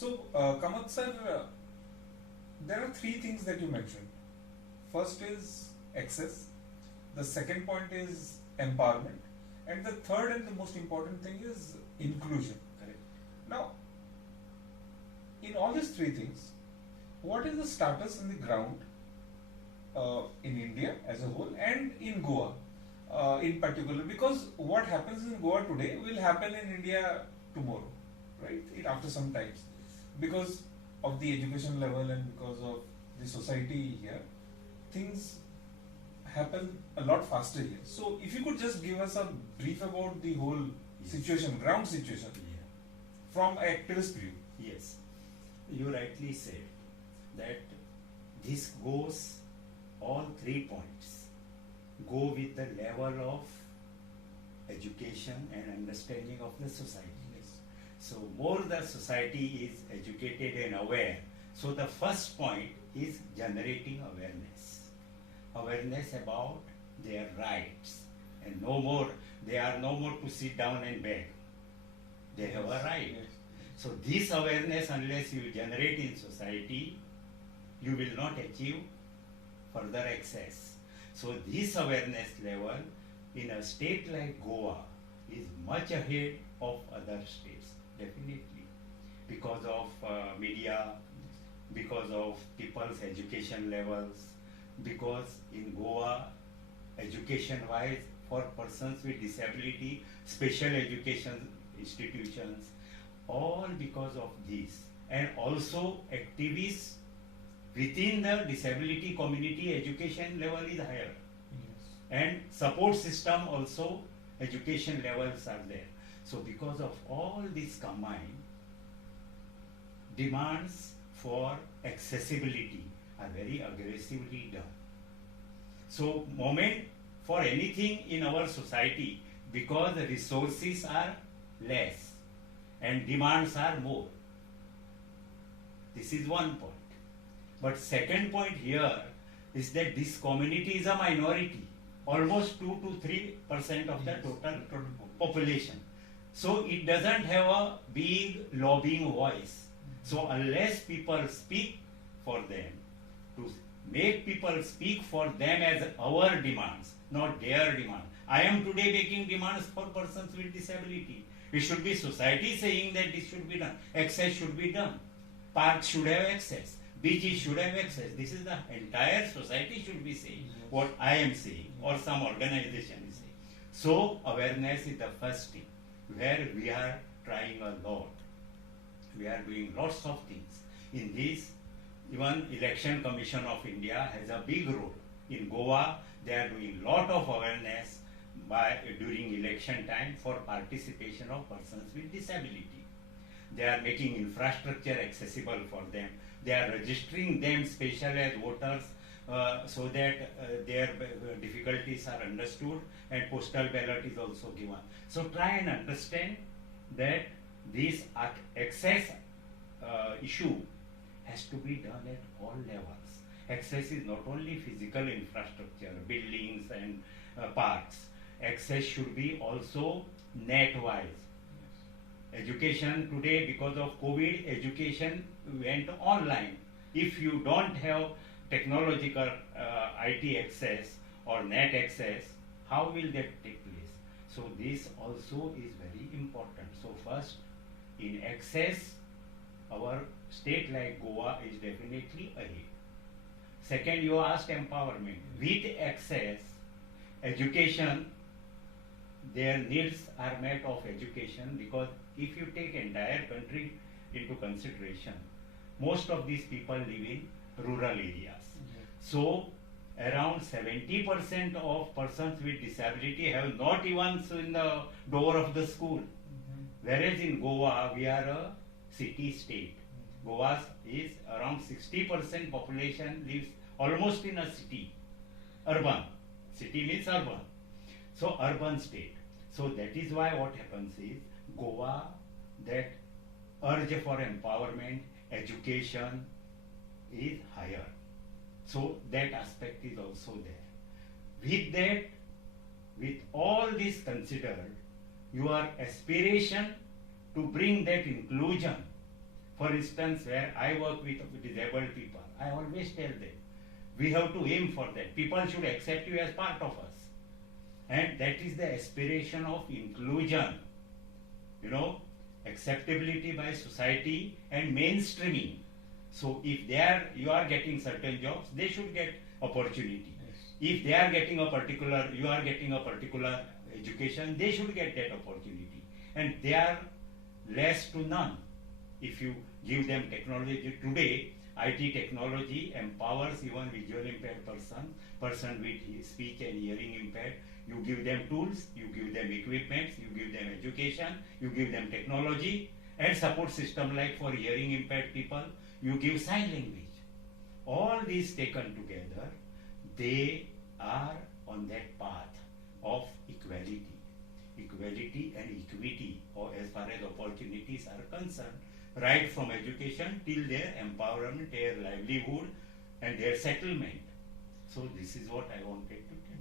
So, Kamat sir, there are three things that you mentioned. First is access, the second point is empowerment, and the third and the most important thing is inclusion. Correct. Now, in all these three things, what is the status in the ground in India as a whole and in Goa in particular? Because what happens in Goa today will happen in India tomorrow, right? After some time, because of the education level and because of the society here, things happen a lot faster here. So, if you could just give us a brief about the whole Yes. situation, ground situation, Yeah. from an activist view. Yes. You rightly said that this goes, all 3 points go with the level of education and understanding of the society. So more the society is educated and aware. So the first point is generating awareness. Awareness about their rights. And no more, they are no more to sit down and beg. They have a right. Yes. So this awareness, unless you generate in society, you will not achieve further access. So this awareness level in a state like Goa is much ahead of other states, definitely, because of media, because of people's education levels, because in Goa, education-wise, for persons with disability, special education institutions, all because of this. And also activists within the disability community, education level is higher. And support system also, education levels are there. So because of all this combined, demands for accessibility are very aggressively done. So moment for anything in our society, because the resources are less and demands are more. This is one point. But second point here is that this community is a minority, almost 2 to 3% of the Yes. total population. So it doesn't have a big lobbying voice. So unless people speak for them, to make people speak for them as our demands, not their demand. I am today making demands for persons with disability. It should be society saying that this should be done. Access should be done. Parks should have access. Beaches should have access. This is the entire society should be saying what I am saying or some organization is saying. So awareness is the first thing where we are trying a lot. We are doing lots of things. In this, even Election Commission of India has a big role. In Goa, they are doing lot of awareness during election time for participation of persons with disability. They are making infrastructure accessible for them. They are registering them special as voters so that their difficulties are understood, and postal ballot is also given. So try and understand that this access issue has to be done at all levels. Access is not only physical infrastructure, buildings and parks. Access should be also net-wise. Education today, because of COVID, education went online. If you don't have technological IT access or net access, how will that take place? So this also is very important. So first, in access, our state like Goa is definitely ahead. Second, you asked empowerment. With access, education, their needs are met of education, because if you take entire country into consideration, most of these people live in rural areas. So around 70% of persons with disability have not even seen the door of the school. Whereas in Goa, we are a city state. Goa is around 60% population lives almost in a city, urban. City means urban. So urban state. So that is why what happens is Goa, that urge for empowerment, education is higher. So that aspect is also there. With that, with all this considered, your aspiration to bring that inclusion For instance, where I work with disabled people, I always tell them, we have to aim for that. People should accept you as part of us. And that is the aspiration of inclusion. You know, acceptability by society and mainstreaming. So if you are getting certain jobs, they should get opportunity. Yes. If they are getting you are getting a particular education, they should get that opportunity. And they are less to none. If you give them technology today, IT technology empowers even visual impaired person with speech and hearing impaired. You give them tools, you give them equipments, you give them education, you give them technology and support system like for hearing impaired people, you give sign language. All these taken together, they are on that path of equality and equity, or as far as opportunities are concerned, right from education till their empowerment, their livelihood and their settlement. So this is what I wanted to tell.